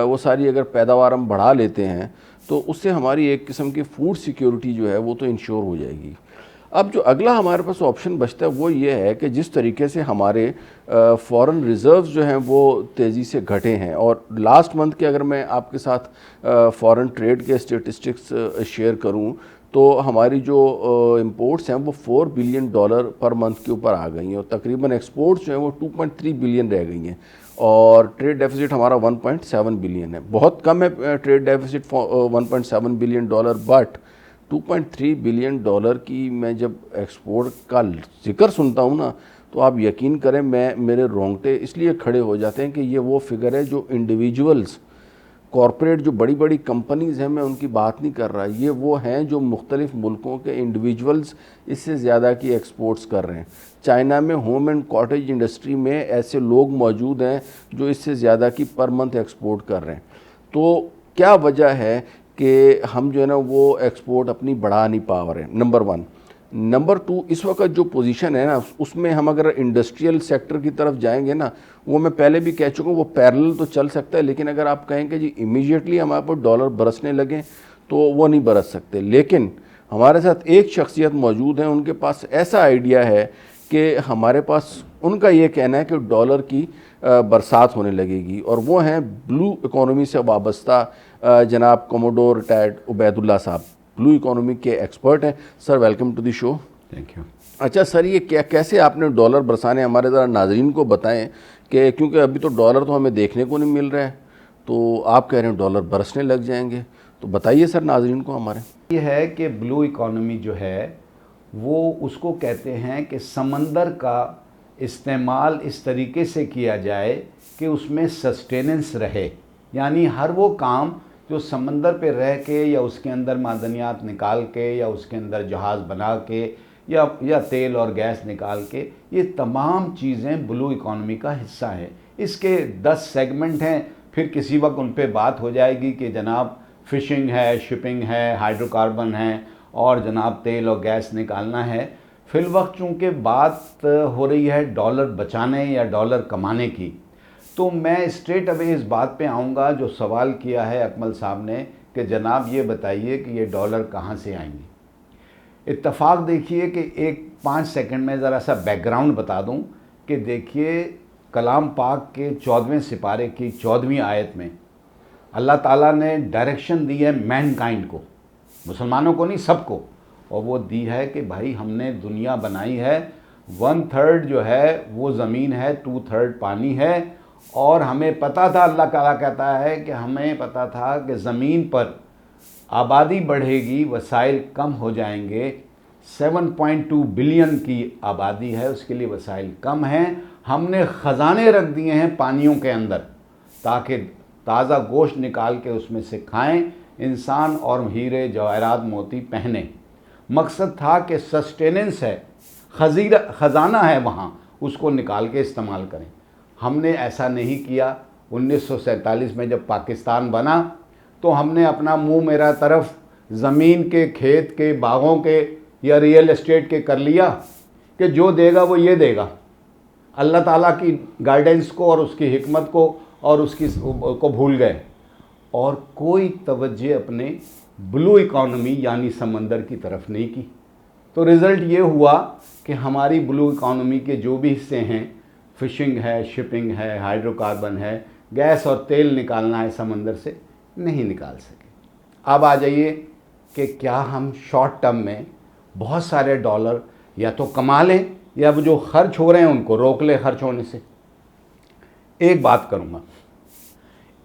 وہ ساری اگر پیداوار ہم بڑھا لیتے ہیں تو اس سے ہماری ایک قسم کی فوڈ سیکیورٹی جو ہے وہ تو انشور ہو جائے گی. اب جو اگلا ہمارے پاس آپشن بچتا ہے وہ یہ ہے کہ جس طریقے سے ہمارے فارن ریزروز جو ہیں وہ تیزی سے گھٹے ہیں, اور لاسٹ منتھ کے اگر میں آپ کے ساتھ فارن ٹریڈ کے اسٹیٹسٹکس شیئر کروں تو ہماری جو امپورٹس ہیں وہ $4 بلین پر منتھ کے اوپر آ گئی ہیں, اور تقریباً ایکسپورٹس جو ہیں وہ 2.3 بلین رہ گئی ہیں, اور ٹریڈ ڈیفیسٹ ہمارا 1.7 بلین ہے. بہت کم ہے trade deficit $1.7 billion, but $2.3 billion کی میں جب ایکسپورٹ کا ذکر سنتا ہوں نا تو آپ یقین کریں میرے رونگٹے اس لیے کھڑے ہو جاتے ہیں کہ یہ وہ فگر ہے جو انڈیویجولز کارپوریٹ جو بڑی بڑی کمپنیز ہیں، میں ان کی بات نہیں کر رہا، یہ وہ ہیں جو مختلف ملکوں کے انڈیویجولز اس سے زیادہ کی ایکسپورٹس کر رہے ہیں۔ چائنا میں ہوم اینڈ کاٹیج انڈسٹری میں ایسے لوگ موجود ہیں جو اس سے زیادہ کی پر منتھ ایکسپورٹ کر رہے ہیں۔ تو کیا وجہ ہے کہ ہم جو ہے نا وہ ایکسپورٹ اپنی بڑھا نہیں پا رہے ہیں؟ نمبر 1۔ نمبر 2، اس وقت جو پوزیشن ہے نا اس میں ہم اگر انڈسٹریل سیکٹر کی طرف جائیں گے نا، وہ میں پہلے بھی کہہ چکا ہوں، وہ پیرلل تو چل سکتا ہے، لیکن اگر آپ کہیں کہ جی امیجیٹلی ہمارے پر ڈالر برسنے لگیں تو وہ نہیں برس سکتے۔ لیکن ہمارے ساتھ ایک شخصیت موجود ہیں، ان کے پاس ایسا آئیڈیا ہے کہ ہمارے پاس ان کا یہ کہنا ہے کہ ڈالر کی برسات ہونے لگے گی، اور وہ ہیں بلو اکانومی سے وابستہ جناب کوموڈور ریٹائرڈ عبید اللہ صاحب، بلو اکانومی کے ایکسپرٹ ہیں۔ Sir welcome to the show. Thank you. اچھا سر، یہ کیسے آپ نے ڈالر برسانے، ہمارے ذرا ناظرین کو بتائیں کہ کیونکہ ابھی تو ڈالر تو ہمیں دیکھنے کو نہیں مل رہا ہے، تو آپ کہہ رہے ہیں ڈالر برسنے لگ جائیں گے، تو بتائیے سر ناظرین کو ہمارے۔ یہ ہے کہ بلو اکانومی جو ہے وہ اس کو کہتے ہیں کہ سمندر کا استعمال اس طریقے سے کیا جائے کہ اس میں سسٹیننس رہے، یعنی ہر وہ کام جو سمندر پہ رہ کے یا اس کے اندر معدنیات نکال کے یا اس کے اندر جہاز بنا کے یا تیل اور گیس نکال کے، یہ تمام چیزیں بلو اکانومی کا حصہ ہیں۔ اس کے 10 سیگمنٹ ہیں، پھر کسی وقت ان پہ بات ہو جائے گی کہ جناب فشنگ ہے، شپنگ ہے، ہائیڈرو کاربن ہے، اور جناب تیل اور گیس نکالنا ہے۔ فی الوقت چونکہ بات ہو رہی ہے ڈالر بچانے یا ڈالر کمانے کی، تو میں اسٹریٹ اوے اس بات پہ آؤں گا جو سوال کیا ہے اکمل صاحب نے کہ جناب یہ بتائیے کہ یہ ڈالر کہاں سے آئیں گے۔ اتفاق دیکھیے کہ 5 سیکنڈ میں ذرا سا بیک گراؤنڈ بتا دوں کہ دیکھیے کلام پاک کے 14ویں سپارے کی 14ویں آیت میں اللہ تعالیٰ نے ڈائریکشن دی ہے مین کائنڈ کو، مسلمانوں کو نہیں، سب کو، اور وہ دی ہے کہ بھائی ہم نے دنیا بنائی ہے، 1/3 جو ہے وہ زمین ہے، 2/3 پانی ہے، اور ہمیں پتہ تھا، اللہ تعالیٰ کہتا ہے کہ ہمیں پتہ تھا کہ زمین پر آبادی بڑھے گی، وسائل کم ہو جائیں گے، 7.2 بلین کی آبادی ہے، اس کے لیے وسائل کم ہیں، ہم نے خزانے رکھ دیے ہیں پانیوں کے اندر تاکہ تازہ گوشت نکال کے اس میں سے کھائیں، انسان اور ہیرے جواہرات موتی پہنیں۔ مقصد تھا کہ سسٹیننس ہے، خزانہ ہے وہاں، اس کو نکال کے استعمال کریں۔ ہم نے ایسا نہیں کیا۔ 1947 میں جب پاکستان بنا تو ہم نے اپنا منہ میرا طرف زمین کے، کھیت کے، باغوں کے یا ریئل اسٹیٹ کے کر لیا کہ جو دے گا وہ یہ دے گا۔ اللہ تعالیٰ کی گائیڈنس کو اور اس کی حکمت کو اور اس کی کو بھول گئے، اور کوئی توجہ اپنے بلو اکانومی یعنی سمندر کی طرف نہیں کی۔ تو رزلٹ یہ ہوا کہ ہماری بلو اکانومی کے جو بھی حصے ہیں، فشنگ ہے، شپنگ ہے، ہائیڈرو کاربن ہے، گیس اور تیل نکالنا ہے سمندر سے، نہیں نکال سکے۔ اب آ جائیے کہ کیا ہم شارٹ ٹرم میں بہت سارے ڈالر یا تو کما لیں یا وہ جو خرچ ہو رہے ہیں ان کو روک لیں خرچ ہونے سے۔ ایک بات کروں گا،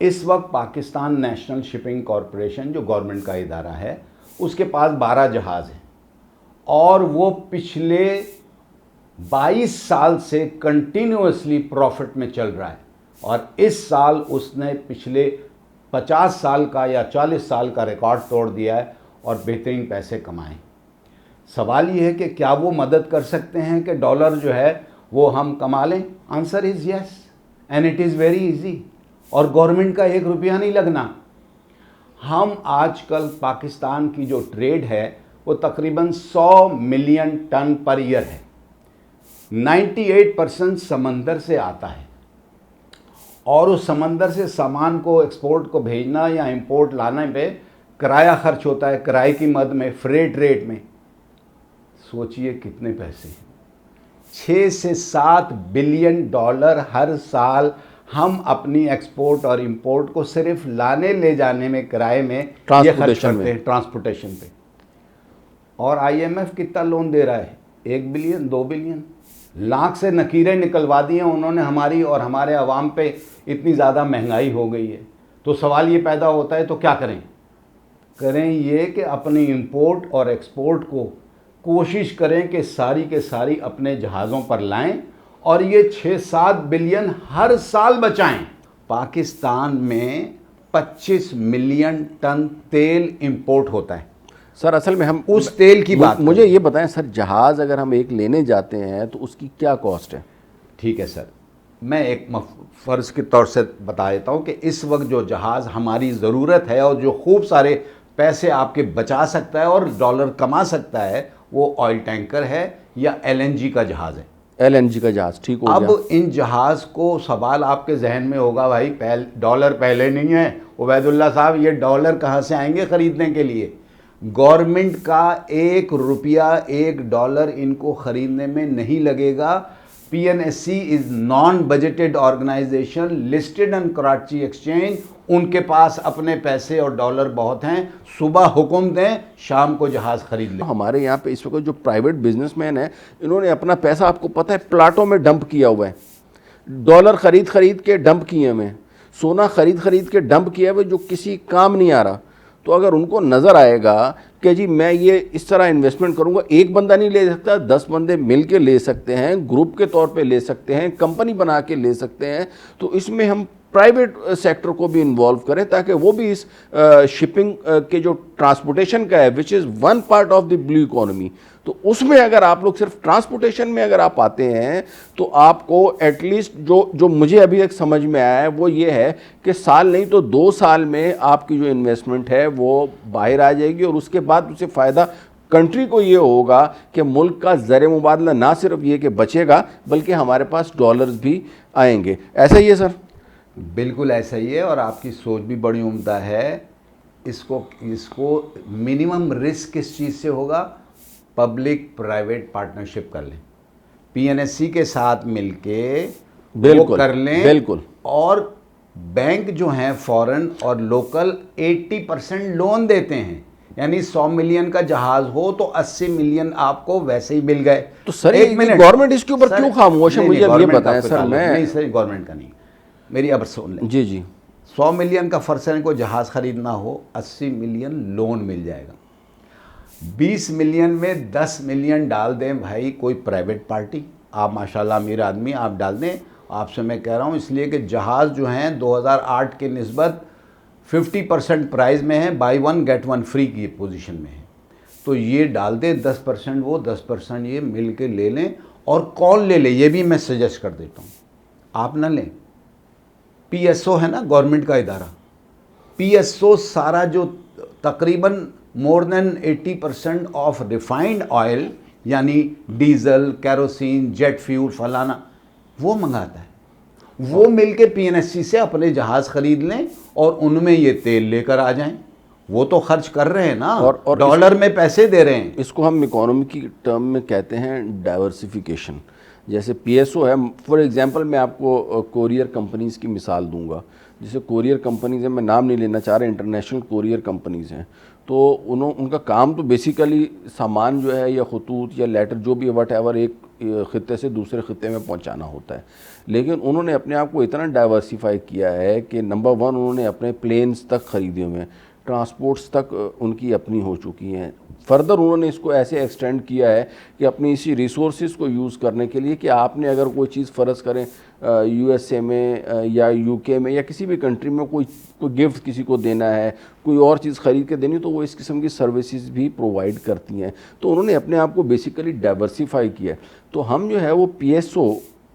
اس وقت پاکستان نیشنل شپنگ کارپوریشن جو گورنمنٹ کا ادارہ ہے، اس کے پاس 12 جہاز ہیں، اور وہ پچھلے 22 سال سے کنٹینیوسلی پروفٹ میں چل رہا ہے، اور اس سال اس نے پچھلے 50 سال کا یا 40 سال کا ریکارڈ توڑ دیا ہے اور بہترین پیسے کمائیں۔ سوال یہ ہے کہ کیا وہ مدد کر سکتے ہیں کہ ڈالر جو ہے وہ ہم کما لیں؟ Answer is yes, and it is very easy, اور گورنمنٹ کا 1 روپیہ نہیں لگنا۔ ہم آج کل پاکستان کی جو ٹریڈ ہے وہ تقریباً 100 ملین ٹن پر ایئر ہے، 98% سمندر سے آتا ہے، اور اس سمندر سے سامان کو ایکسپورٹ کو بھیجنا یا امپورٹ لانے پہ کرایہ خرچ ہوتا ہے، کرائے کی مد میں، فریٹ ریٹ میں۔ سوچئے کتنے پیسے ہیں، 6 سے 7 بلین ڈالر ہر سال ہم اپنی ایکسپورٹ اور امپورٹ کو صرف لانے لے جانے میں، کرائے میں یہ خرچ کرتے ہیں، ٹرانسپورٹیشن پہ۔ اور آئی ایم ایف کتنا لون دے رہا ہے؟ 1 بلین، 2 بلین، لاکھ سے نکیریں نکلوا دی ہیں انہوں نے ہماری اور ہمارے عوام پہ، اتنی زیادہ مہنگائی ہو گئی ہے۔ تو سوال یہ پیدا ہوتا ہے تو کیا کریں؟ کریں یہ کہ اپنی امپورٹ اور ایکسپورٹ کو کوشش کریں کہ ساری کے ساری اپنے جہازوں پر لائیں اور یہ 6-7 بلین ہر سال بچائیں. پاکستان میں 25 ملین ٹن تیل امپورٹ ہوتا ہے. سر اصل میں ہم اس تیل کی بات مجھے یہ بتائیں سر، جہاز اگر ہم ایک لینے جاتے ہیں تو اس کی کیا کاسٹ ہے؟ ٹھیک ہے سر، میں ایک فرض کے طور سے بتا دیتا ہوں کہ اس وقت جو جہاز ہماری ضرورت ہے اور جو خوب سارے پیسے آپ کے بچا سکتا ہے اور ڈالر کما سکتا ہے، وہ آئل ٹینکر ہے یا LNG کا جہاز ہے. LNG کا جہاز، ٹھیک ہو اب گیا. ان جہاز کو سوال آپ کے ذہن میں ہوگا، بھائی ڈالر پہلے نہیں ہے عبید اللہ صاحب، یہ ڈالر کہاں سے آئیں گے خریدنے کے لیے؟ گورنمنٹ کا $1 $1 ان کو خریدنے میں نہیں لگے گا. PNSC is non budgeted organisation listed in Karachi exchange. ان کے پاس اپنے پیسے اور ڈالر بہت ہیں، صبح حکم دیں شام کو جہاز خرید لیں. ہمارے یہاں پہ اس وقت جو پرائیویٹ بزنس مین ہیں، انہوں نے اپنا پیسہ آپ کو پتہ ہے پلاٹوں میں ڈمپ کیا ہوا ہے. ڈالر خرید کے ڈمپ کیے ہوئے ہیں، سونا خرید کے ڈمپ کیا ہوا ہے جو کسی کام نہیں آ رہا. تو اگر ان کو نظر آئے گا کہ جی میں یہ اس طرح انویسٹمنٹ کروں گا، ایک بندہ نہیں لے سکتا، 10 بندے مل کے لے سکتے ہیں، گروپ کے طور پہ لے سکتے ہیں، کمپنی بنا کے لے سکتے ہیں. تو اس میں ہم پرائیویٹ سیکٹر کو بھی انوالو کریں تاکہ وہ بھی اس شپنگ کے جو ٹرانسپورٹیشن کا ہے which is one part of the blue economy, تو اس میں اگر آپ لوگ صرف ٹرانسپورٹیشن میں اگر آپ آتے ہیں تو آپ کو ایٹ لیسٹ جو مجھے ابھی تک سمجھ میں آیا ہے وہ یہ ہے کہ سال نہیں تو 2 سال میں آپ کی جو انویسٹمنٹ ہے وہ باہر آ جائے گی، اور اس کے بعد اسے فائدہ کنٹری کو یہ ہوگا کہ ملک کا زر مبادلہ نہ صرف یہ کہ بچے گا بلکہ ہمارے پاس ڈالرز بھی آئیں گے. ایسا ہی ہے سر؟ بالکل ایسا ہی ہے، اور آپ کی سوچ بھی بڑی عمدہ ہے. اس کو منیمم رسک کس چیز سے ہوگا؟ پبلک پرائیویٹ پارٹنرشپ کر لیں، PNSC کے ساتھ مل کے وہ کر لیں. بالکل. اور بینک جو ہیں فورن اور لوکل 80% لون دیتے ہیں، یعنی 100 ملین کا جہاز ہو تو 80 ملین آپ کو ویسے ہی مل گئے. تو سر ایک منٹ، گورنمنٹ اس کے اوپر کیوں خاموش ہے؟ مجھے یہ بتائیں سر. نہیں سر، گورنمنٹ کا نہیں، میری اب سن لیں. جی 100 ملین کا فرض کو جہاز خریدنا ہو، 80 ملین لون مل جائے گا. 20 ملین میں 10 ملین ڈال دیں بھائی کوئی پرائیویٹ پارٹی، آپ ماشاءاللہ امیر آدمی، آپ ڈال دیں. آپ سے میں کہہ رہا ہوں اس لیے کہ جہاز جو ہیں 2008 کے نسبت 50% پرائز میں ہیں، بائی 1 گیٹ 1 فری کی پوزیشن میں ہے. تو یہ ڈال دیں، 10% وہ 10% یہ مل کے لے لیں. اور کون لے لیں یہ بھی میں سجیسٹ کر دیتا ہوں، آپ نہ لیں. PSO ہے نا گورنمنٹ کا ادارہ، PSO سارا جو تقریباً مور دین 80% آف ریفائنڈ آئل یعنی ڈیزل، کیروسین، جیٹ فیول فلانا وہ منگاتا ہے. وہ مل کے PNSC سے اپنے جہاز خرید لیں اور ان میں یہ تیل لے کر آ جائیں. وہ تو خرچ کر رہے ہیں نا، اور ڈالر میں پیسے دے رہے ہیں. اس کو ہم اکانومی کی ٹرم میں کہتے ہیں ڈائیورسیفیکیشن. جیسے PSO ہے، فار ایگزامپل میں آپ کو کوریئر کمپنیز کی مثال دوں گا. جیسے کوریئر کمپنیز ہیں، میں نام نہیں لینا چاہ رہا، انٹرنیشنل کوریئر کمپنیز ہیں. تو ان کا کام تو بیسیکلی سامان جو ہے یا خطوط یا لیٹر جو بھی وٹ ایور ایک خطے سے دوسرے خطے میں پہنچانا ہوتا ہے. لیکن انہوں نے اپنے آپ کو اتنا ڈائیورسیفائی کیا ہے کہ نمبر 1 انہوں نے اپنے پلینز تک خریدے ہوئے ہیں، ٹرانسپورٹس تک ان کی اپنی ہو چکی ہیں. فردر انہوں نے اس کو ایسے ایکسٹینڈ کیا ہے کہ اپنی اسی ریسورسز کو یوز کرنے کے لیے کہ آپ نے اگر کوئی چیز فرض کریں USA میں یا UK میں یا کسی بھی کنٹری میں کوئی گفٹ کسی کو دینا ہے، کوئی اور چیز خرید کے دینی، تو وہ اس قسم کی سروسز بھی پرووائڈ کرتی ہیں. تو انہوں نے اپنے آپ کو بیسیکلی ڈائیورسیفائی کیا ہے. تو ہم جو ہے وہ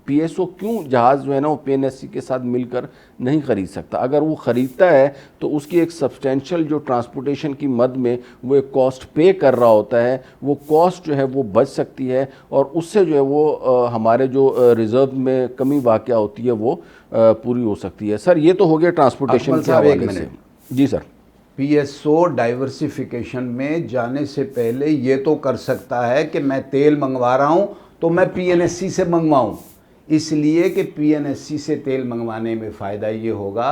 PSO کیوں جہاز جو ہے نا وہ PNSC کے ساتھ مل کر نہیں خرید سکتا؟ اگر وہ خریدتا ہے تو اس کی ایک سبسٹینشل جو ٹرانسپورٹیشن کی مد میں وہ ایک کاسٹ پے کر رہا ہوتا ہے، وہ کاسٹ جو ہے وہ بچ سکتی ہے اور اس سے جو ہے وہ ہمارے جو ریزرو میں کمی واقع ہوتی ہے وہ پوری ہو سکتی ہے. سر یہ تو ہو گیا ٹرانسپورٹیشن کے حوالے سے. جی سر. PSO ڈائیورسیفیکیشن میں جانے سے پہلے یہ تو کر سکتا ہے کہ میں تیل منگوا رہا ہوں تو میں PNSC سے منگواؤں، اس لیے کہ PNSC سے تیل منگوانے میں فائدہ یہ ہوگا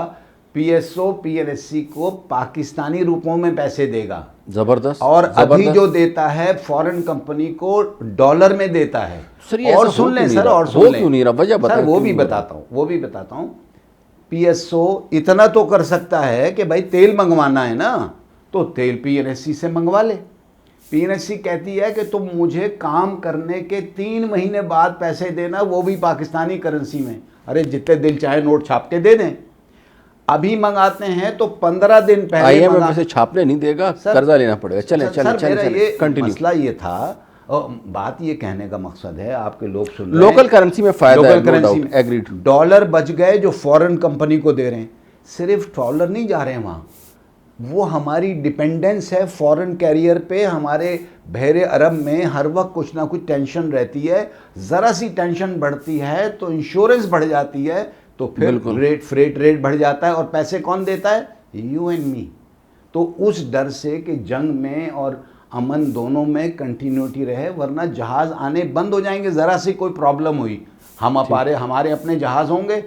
PSO PNSC کو پاکستانی روپوں میں پیسے دے گا. زبردست. اور ابھی جو دیتا ہے فورن کمپنی کو ڈالر میں دیتا ہے. اور سن لیں سر، اور سن لیں سر، وہ بھی بتاتا ہوں. PSO اتنا تو کر سکتا ہے کہ بھائی تیل منگوانا ہے نا تو تیل PNSC سے منگوا لے. PNSC کہتی ہے کہ تم مجھے کام کرنے کے 3 مہینے بعد پیسے دینا، وہ بھی پاکستانی کرنسی میں. ارے جتنے دن چاہے نوٹ چھاپ کے دے دیں. ابھی منگاتے ہیں تو 15 دن پہلے IMF سے چھاپنے نہیں دے گا، قرضہ لینا پڑے گا. چلیں کنٹینیو. مسئلہ یہ تھا، بات یہ کہنے کا مقصد ہے، آپ کے لوگ سن رہے ہیں لوکل کرنسی میں فائدہ ہے، لوکل کرنسی میں ایگریڈ. ڈالر بچ گئے جو فورن کمپنی کو دے رہے ہیں. صرف ڈالر نہیں جا رہے ہیں وہاں، وہ ہماری ڈیپینڈنس ہے فورن کیریئر پہ. ہمارے بحر عرب میں ہر وقت کچھ نہ کچھ ٹینشن رہتی ہے، ذرا سی ٹینشن بڑھتی ہے تو انشورنس بڑھ جاتی ہے، تو پھر فریٹ ریٹ بڑھ جاتا ہے. اور پیسے کون دیتا ہے؟ You and me. تو اس ڈر سے کہ جنگ میں اور امن دونوں میں کنٹینیوٹی رہے، ورنہ جہاز آنے بند ہو جائیں گے. ذرا سی کوئی پرابلم ہوئی، ہمارے اپنے جہاز ہوں گے،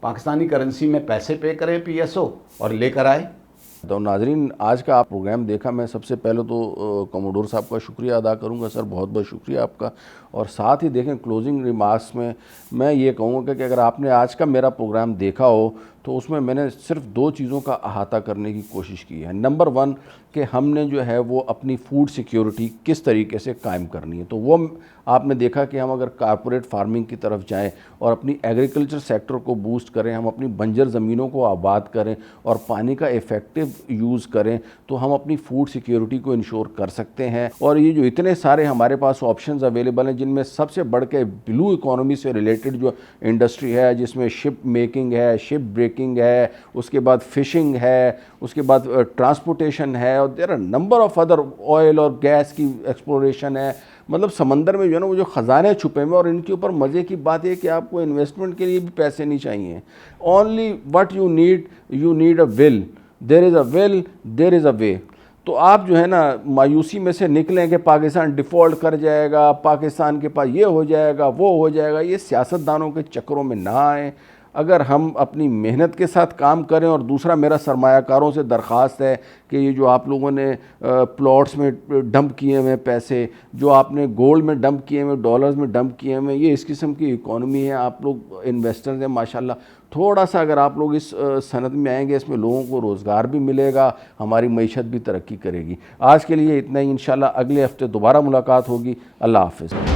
پاکستانی کرنسی میں پیسے پے کریں PSO اور لے کر آئے. تو ناظرین، آج کا آپ پروگرام دیکھا. میں سب سے پہلے تو کموڈور صاحب کا شکریہ ادا کروں گا. سر بہت بہت شکریہ آپ کا. اور ساتھ ہی دیکھیں کلوزنگ ریمارکس میں یہ کہوں گا کہ اگر آپ نے آج کا میرا پروگرام دیکھا ہو تو اس میں نے صرف 2 چیزوں کا احاطہ کرنے کی کوشش کی ہے. نمبر 1 کہ ہم نے جو ہے وہ اپنی فوڈ سیکیورٹی کس طریقے سے قائم کرنی ہے. تو وہ آپ نے دیکھا کہ ہم اگر کارپوریٹ فارمنگ کی طرف جائیں اور اپنی ایگریکلچر سیکٹر کو بوسٹ کریں، ہم اپنی بنجر زمینوں کو آباد کریں اور پانی کا ایفیکٹو یوز کریں، تو ہم اپنی فوڈ سیکیورٹی کو انشور کر سکتے ہیں. اور یہ جو اتنے سارے ہمارے پاس آپشنز اویلیبل ہیں، جن میں سب سے بڑھ کے بلو اکانومی سے ریلیٹڈ جو انڈسٹری ہے، جس میں شپ میکنگ ہے، شپ بریکنگ ہے، اس کے بعد فشنگ ہے، اس کے بعد ٹرانسپورٹیشن ہے، اور there are number of other, oil اور گیس کی ایکسپلوریشن ہے. مطلب سمندر میں جو ہے نا وہ جو خزانے چھپے ہوئے، اور ان کے اوپر مزے کی بات ہے کہ آپ کو انویسٹمنٹ کے لیے بھی پیسے نہیں چاہیے. Only what you need a will. There is a will, there is a way. تو آپ جو ہے نا مایوسی میں سے نکلیں کہ پاکستان ڈیفالٹ کر جائے گا، پاکستان کے پاس یہ ہو جائے گا، وہ ہو جائے گا. یہ سیاستدانوں کے چکروں میں نہ آئیں. اگر ہم اپنی محنت کے ساتھ کام کریں. اور دوسرا میرا سرمایہ کاروں سے درخواست ہے کہ یہ جو آپ لوگوں نے پلاٹس میں ڈمپ کیے ہوئے پیسے، جو آپ نے گولڈ میں ڈمپ کیے ہوئے، ڈالرز میں ڈمپ کیے ہوئے، یہ اس قسم کی اکانومی ہے. آپ لوگ انویسٹرز ہیں ماشاءاللہ. تھوڑا سا اگر آپ لوگ اس صنعت میں آئیں گے، اس میں لوگوں کو روزگار بھی ملے گا، ہماری معیشت بھی ترقی کرے گی. آج کے لیے اتنا ہی. انشاءاللہ اگلے ہفتے دوبارہ ملاقات ہوگی. اللہ حافظ.